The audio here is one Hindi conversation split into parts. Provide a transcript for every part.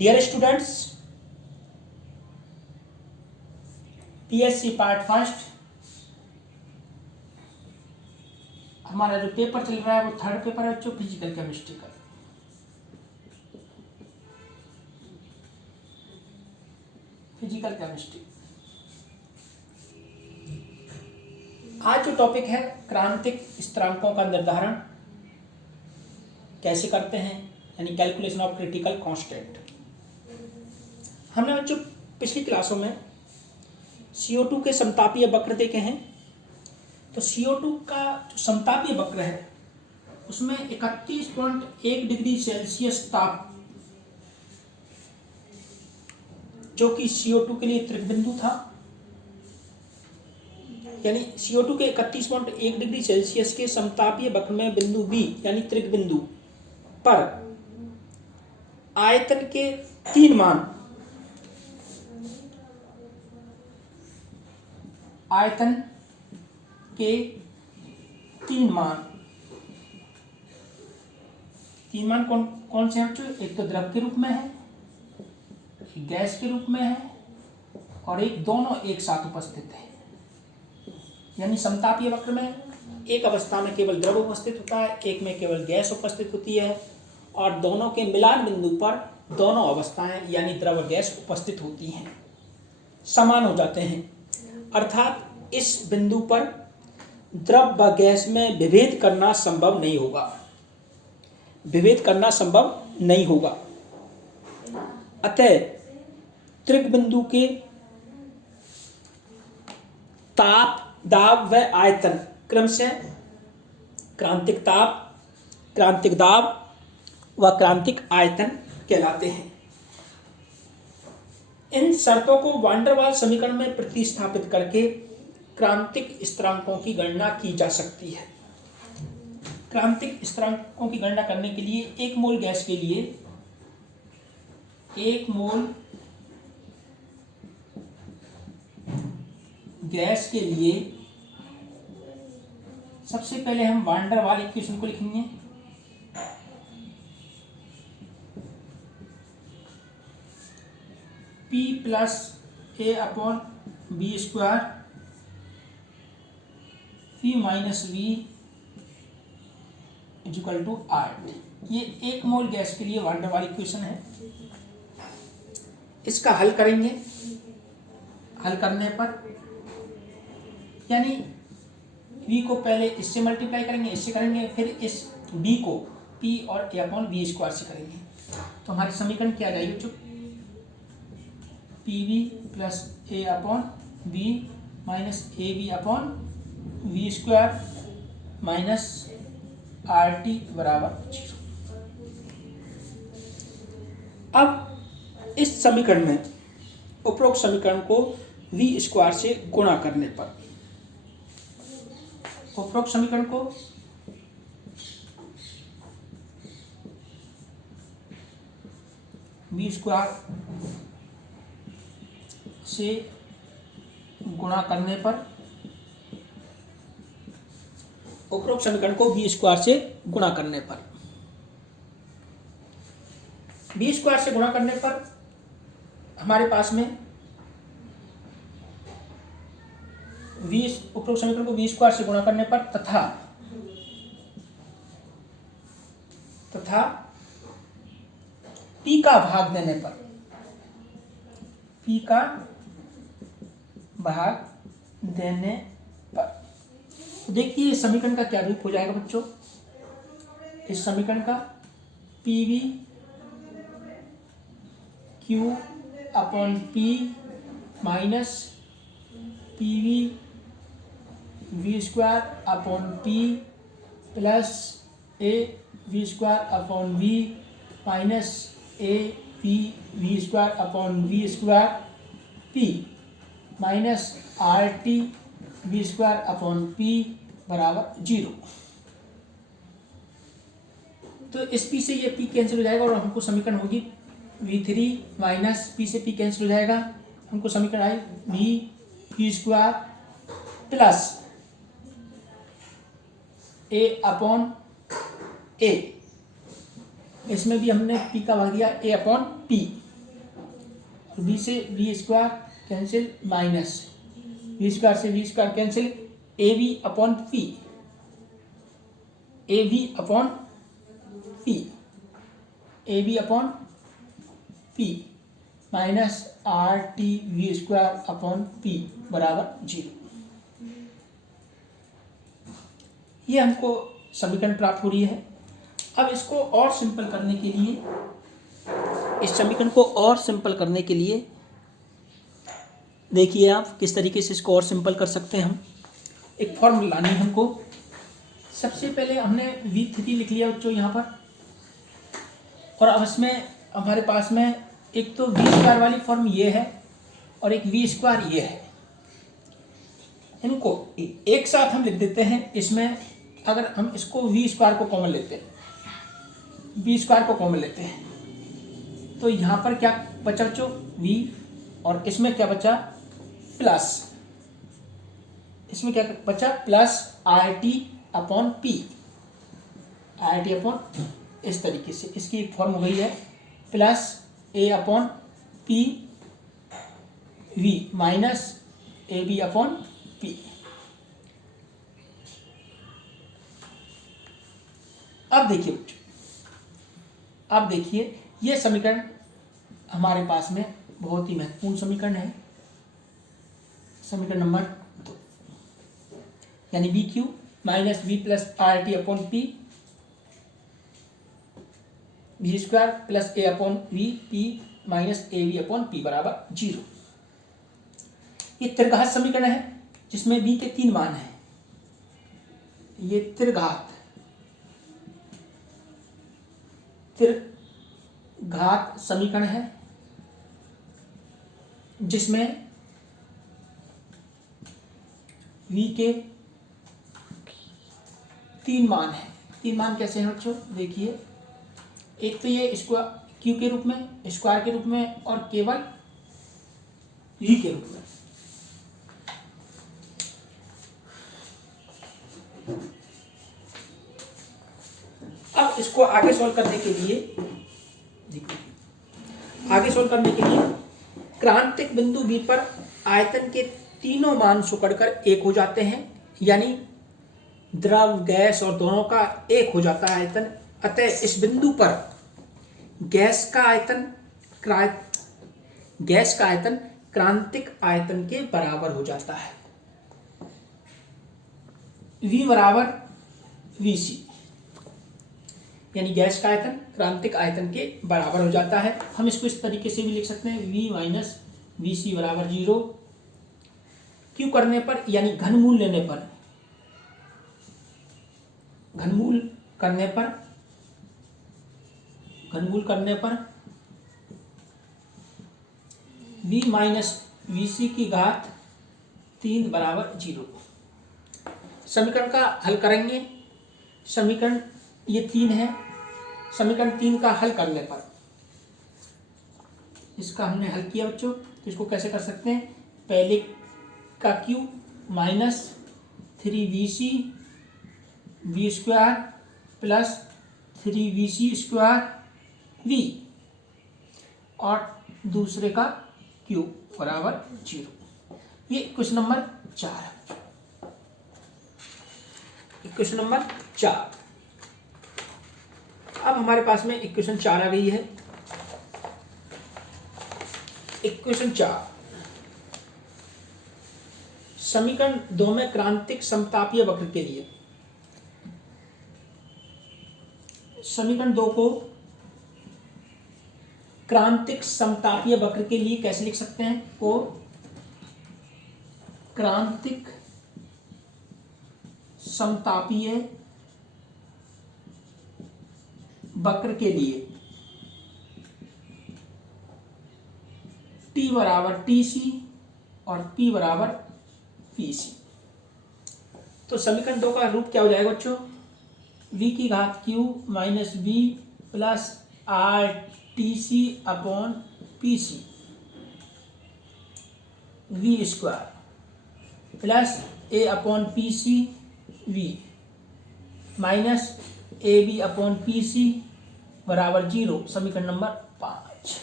Dear students, PSC part first हमारा जो पेपर चल रहा है वो थर्ड पेपर है बच्चों, फिजिकल केमिस्ट्री का। फिजिकल केमिस्ट्री आज जो टॉपिक है क्रांतिक स्थिरांकों का निर्धारण कैसे करते हैं, यानी कैलकुलेशन ऑफ क्रिटिकल कांस्टेंट। हमने बच्चों पिछली क्लासों में CO2 के समतापीय वक्र देखे हैं। तो CO2 का जो समतापीय वक्र है उसमें 31.1 डिग्री सेल्सियस ताप, जो कि CO2 के लिए त्रिक बिंदु था, यानी CO2 के 31.1 डिग्री सेल्सियस के समतापीय वक्र में बिंदु B यानी त्रिक बिंदु पर आयतन के 3 मान, आयतन के 3 मान, 3 मान कौन कौन से हैं? एक तो द्रव के रूप में है, एक गैस के रूप में है और एक दोनों एक साथ उपस्थित है। यानी समतापीय वक्र में एक अवस्था में केवल द्रव उपस्थित होता है, एक में केवल गैस उपस्थित होती है और दोनों के मिलान बिंदु पर दोनों अवस्थाएं यानी द्रव और गैस उपस्थित होती हैं, समान हो जाते हैं। अर्थात इस बिंदु पर द्रव व गैस में विभेद करना संभव नहीं होगा, विभेद करना संभव नहीं होगा। अतः त्रिक बिंदु के ताप, दाब व आयतन क्रमशः क्रांतिक ताप, क्रांतिक दाब व क्रांतिक आयतन कहलाते हैं। इन शर्तों को वान डेर वाल्स समीकरण में प्रतिस्थापित करके क्रांतिक स्थिरांकों की गणना की जा सकती है। क्रांतिक स्थिरांकों की गणना करने के लिए 1 मोल गैस के लिए 1 मोल गैस के लिए सबसे पहले हम वान डेर वाल इक्वेशन को लिखेंगे। P plus A upon B square P minus V equal to R। ये 1 मोल गैस के लिए वान डेर वाल इक्वेशन है। इसका हल करेंगे। हल करने पर यानी V को पहले इससे मल्टीप्लाई करेंगे, इससे करेंगे, फिर इस B को P और A अपॉन बी स्क्वायर से करेंगे। तो हमारी समीकरण क्या आ जाएगी बच्चों? PV plus A upon B minus AB upon V square minus RT बराबर 0। अब इस समीकरण में उपरोक्त समीकरण को V स्क्वायर से गुणा करने पर, उपरोक्त समीकरण को V स्क्वायर से गुणा करने पर, उपरोक्त समीकरण को V स्क्वायर से गुणा करने पर, V स्क्वायर से गुणा करने पर हमारे पास में उपरोक्त समीकरण को V स्क्वायर से गुणा करने पर तथा P का भाग देने पर, P का भाग देने पर, तो देखिए इस समीकरण का क्या रूप हो जाएगा बच्चों? इस समीकरण का PV Q upon P minus PV V square upon P plus A V square upon V minus A P V square upon V square P minus RT V square upon P बराबर 0। तो इस P से ये P कैंसिल हो जाएगा और हमको समीकरण होगी V3 माइनस P से P कैंसिल हो जाएगा, हमको समीकरण आई V square plus A upon A, इसमें भी हमने P का भाग दिया A अपॉन P वी से V square cancel, minus V square से V square cancel, A B upon P, A B upon P, A B upon P minus R T V square upon P बराबर 0। ये हमको समीकरण प्राप्त हो रही है। अब इसको और सिंपल करने के लिए, इस समीकरण को और सिंपल करने के लिए देखिए आप किस तरीके से इसको और सिंपल कर सकते हैं। हम एक फॉर्मूला लानी है हमको। सबसे पहले हमने V3 लिख लिया बच्चों यहाँ पर, और अब इसमें हमारे पास में एक तो वी स्क्वायर वाली फॉर्म ये है और एक वी स्क्वायर ये है। इनको एक साथ हम लिख देते हैं। इसमें अगर हम इसको वी स्क्वायर को कॉमन लेते हैं, वी स्क्वायर को कॉमन लेते हैं, तो यहाँ पर क्या बचा बच्चों, वी, और इसमें क्या बचा, प्लस, इसमें क्या बचा, plus R T upon P, R T upon, इस तरीके से इसकी एक फॉर्म हो गई है, plus A upon P V minus A B upon P. अब देखिए बच्चों, अब देखिए ये समीकरण हमारे पास में बहुत ही महत्वपूर्ण समीकरण है, समीकरण नंबर 2, यानी B Q minus V plus R T upon P V square plus A upon V P minus A V upon P बराबर 0। ये त्रिघात समीकरण है जिसमें बी के 3 मान हैं। ये त्रिघात समीकरण है जिसमें v के 3 मान हैं। 3 मान कैसे हैं बच्चों, देखिए, एक तो ये स्क्वायर क्यू के रूप में, स्क्वायर के रूप में, और केवल v के रूप में। अब इसको आगे सॉल्व करने के लिए, आगे सॉल्व करने के लिए क्रांतिक बिंदु बी पर आयतन के तीनों मान सुकड़कर एक हो जाते हैं, यानी द्रव, गैस और दोनों का एक हो जाता है आयतन। अतः इस बिंदु पर गैस का आयतन क्रांतिक आयतन के बराबर हो जाता है। V बराबर Vc, यानी गैस का आयतन क्रांतिक आयतन के बराबर हो जाता है। हम इसको इस तरीके से भी लिख सकते हैं, V माइनस वी सी बराबर 0। क्यों करने पर, यानी घनमूल लेने पर, घनमूल करने पर v माइनस वी सी की घात 3 बराबर 0। समीकरण का हल करेंगे। समीकरण ये 3 है। समीकरण 3 का हल करने पर, इसका हमने हल किया बच्चों, तो इसको कैसे कर सकते हैं, पहले का Q minus 3vc V square plus 3vc square v, और दूसरे का क्यू बराबर 0। ये क्वेश्चन नंबर 4 है। Question number 4। अब हमारे पास में इक्वेशन 4 आ गई है। इक्वेशन 4, समीकरण 2 में क्रांतिक समतापीय वक्र के लिए, समीकरण 2 को क्रांतिक समतापीय वक्र के लिए कैसे लिख सकते हैं, को क्रांतिक समतापीय वक्र के लिए T बराबर TC और P बराबर PC। तो समीकरण 2 का रूप क्या हो जाएगा बच्चों, v की घात q minus v plus R T C upon P C V square plus A upon P C V minus A B upon P C बराबर 0। समीकरण नंबर 5।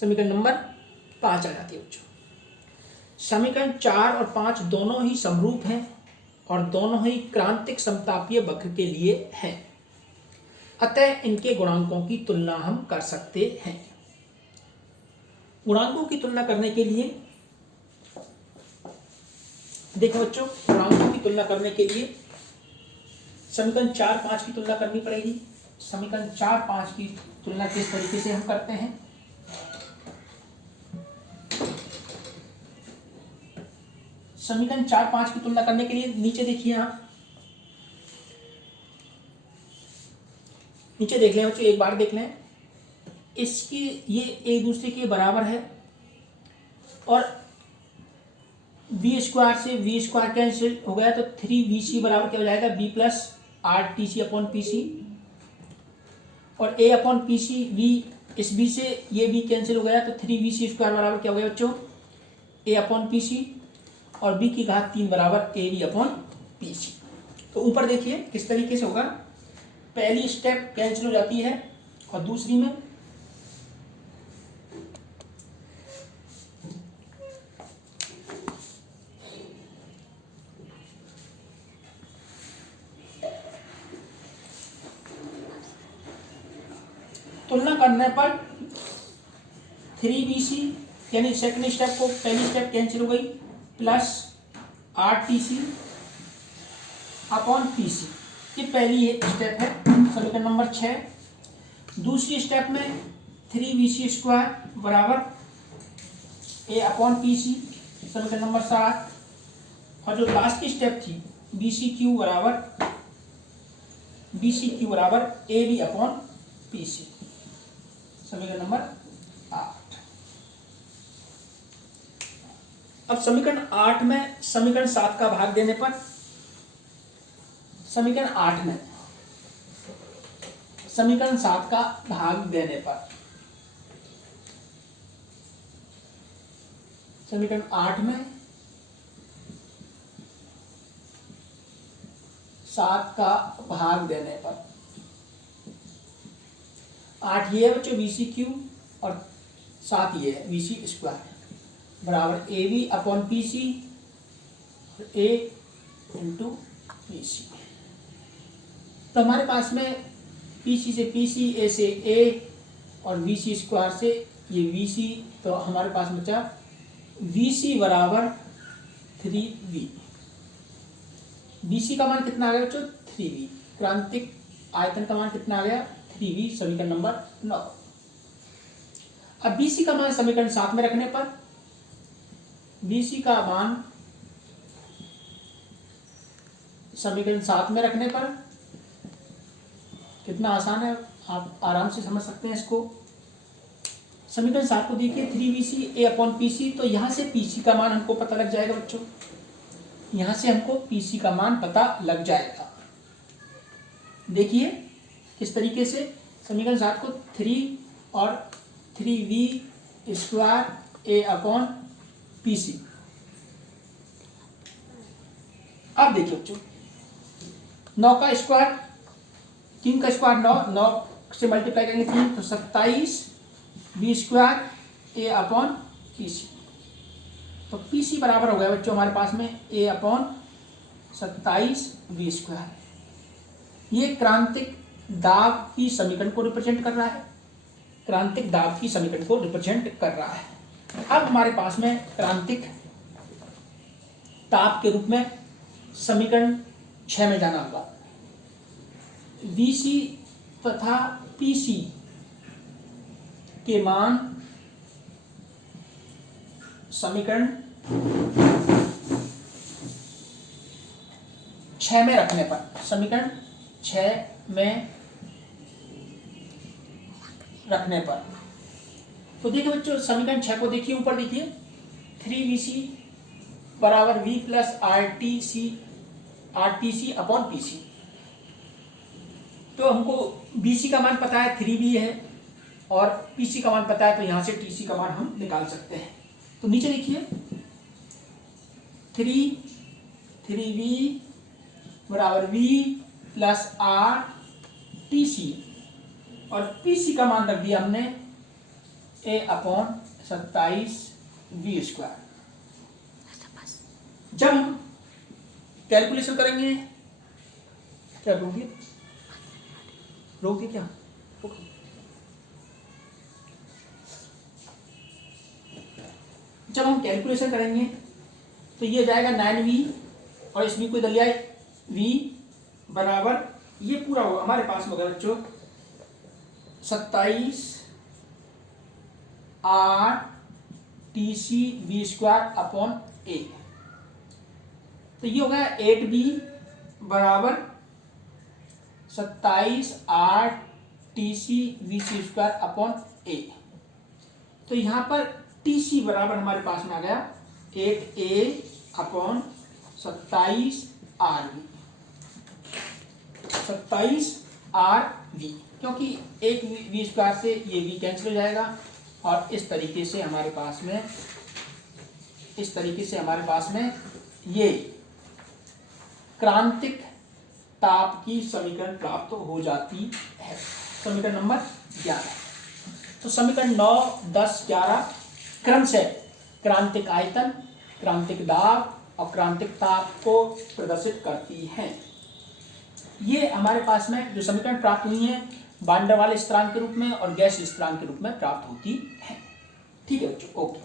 समीकरण नंबर 5 आ जाती है बच्चों। समीकरण 4 और 5 दोनों ही समरूप हैं और दोनों ही क्रांतिक समतापीय वक्र के लिए हैं, अतः इनके गुणांकों की तुलना हम कर सकते हैं। गुणांकों की तुलना करने के लिए देखो बच्चों, गुणांकों की तुलना करने के लिए समीकरण 4, 5 की तुलना करनी पड़ेगी। समीकरण 4, 5 की तुलना किस तरीके से हम करते हैं? समीकरण 4, 5 की तुलना करने के लिए नीचे देखिए, आप नीचे देख लें बच्चों, एक बार देख लें। इसकी ये एक दूसरे के बराबर है और v² से v² कैंसिल हो गया तो 3vc बराबर क्या हो जाएगा? b plus R T C upon P C, और a upon P C v, इस b से ये b कैंसिल हो गया तो 3vc² बराबर क्या हो गया बच्चों? a अपॉन पी सी, और b की घात 3 बराबर ab अपॉन पी सी। तो ऊपर देखिए किस तरीके से होगा। पहली स्टेप कैंसिल हो जाती है और दूसरी में तुलना करने पर 3vc यानी सेकंड स्टेप को, पहली स्टेप कैंसिल हो गई, प्लस rtc अपॉन pc, ये पहली स्टेप है समीकरण नंबर 6। दूसरी स्टेप में 3vc² बराबर a अपॉन pc, समीकरण नंबर 7। और जो लास्ट की स्टेप थी bcq बराबर ab अपॉन pc, समीकरण नंबर 8। अब समीकरण 8 में समीकरण 7 का भाग देने पर, समीकरण 8 में समीकरण 7 का भाग देने पर, समीकरण 8 में 7 का भाग देने पर 8 ये है बच्चों VCQ और 7 ये है VC² बराबर AB upon PC A into PC। तो हमारे पास में PC से PC, A से A और VC² से ये VC, तो हमारे पास बचा VC बराबर 3V। BC का मान कितना आ गया बच्चों? 3V। क्रांतिक आयतन का मान कितना आ गया? 3V, समीकरण नंबर 9। अब BC का मान समीकरण 7 में रखने पर, BC का मान समीकरण 7 में रखने पर कितना आसान है, आप आराम से समझ सकते हैं इसको। समीकरण 7 को देखिए, 3VC A अपॉन PC, तो यहां से PC का मान हमको पता लग जाएगा बच्चों, यहां से हमको PC का मान पता लग जाएगा। देखिए किस तरीके से समीकरण 7 को 3 और 3v² A अपॉन PC। अब देखिए बच्चों, 9 का स्क्वायर, 3 का स्क्वायर 9, 9 से मल्टीप्लाई करेंगे 3 तो 27v² A अपॉन PC। तो PC बराबर हो गया बच्चों हमारे पास में A अपॉन 27v²। ये क्रांतिक दाब की समीकरण को रिप्रेजेंट कर रहा है, क्रांतिक दाब की समीकरण को रिप्रेजेंट कर रहा है। अब हमारे पास में क्रांतिक ताप के रूप में समीकरण 6 में जाना होगा। VC तथा PC के मान समीकरण 6 में रखने पर, समीकरण 6 में रखने पर, तो देखिए बच्चों समीकरण 6 को देखिए, ऊपर देखिए 3VC बराबर V plus RTC upon PC। तो हमको BC का मान पता है 3V है और PC का मान पता है, तो यहां से TC का मान हम निकाल सकते हैं। तो नीचे देखिए 3V बराबर V प्लस RTC और PC का मान रख दिया हमने ए अपॉन 27v²। जब हम कैलकुलेशन करेंगे, क्या रोक दिया क्या, जब हम कैलकुलेशन करेंगे तो ये जाएगा 9v और इसमें कोई दलिया v बराबर, ये पूरा होगा हमारे पास में होगा बच्चों 27r/TC(v²)/a। तो ये होगा 8b बराबर 27r/TC(v²)/a। तो यहाँ पर TC बराबर हमारे पास में आ गया 8a/27rv, क्योंकि एक v² से ये v कैंसिल हो जाएगा और इस तरीके से हमारे पास में ये क्रांतिक ताप की समीकरण प्राप्त हो जाती है। समीकरण नंबर 11। तो समीकरण 9, 10, 11 क्रम से क्रांतिक आयतन, क्रांतिक दाब और क्रांतिक ताप को प्रदर्शित करती हैं। ये हमारे पास में जो समीकरण प्राप्त हुई हैं वान डेर वाल स्थिरांक के रूप में और गैस स्थिरांक के रूप में प्राप्त होती है। ठीक है बच्चों, ओके।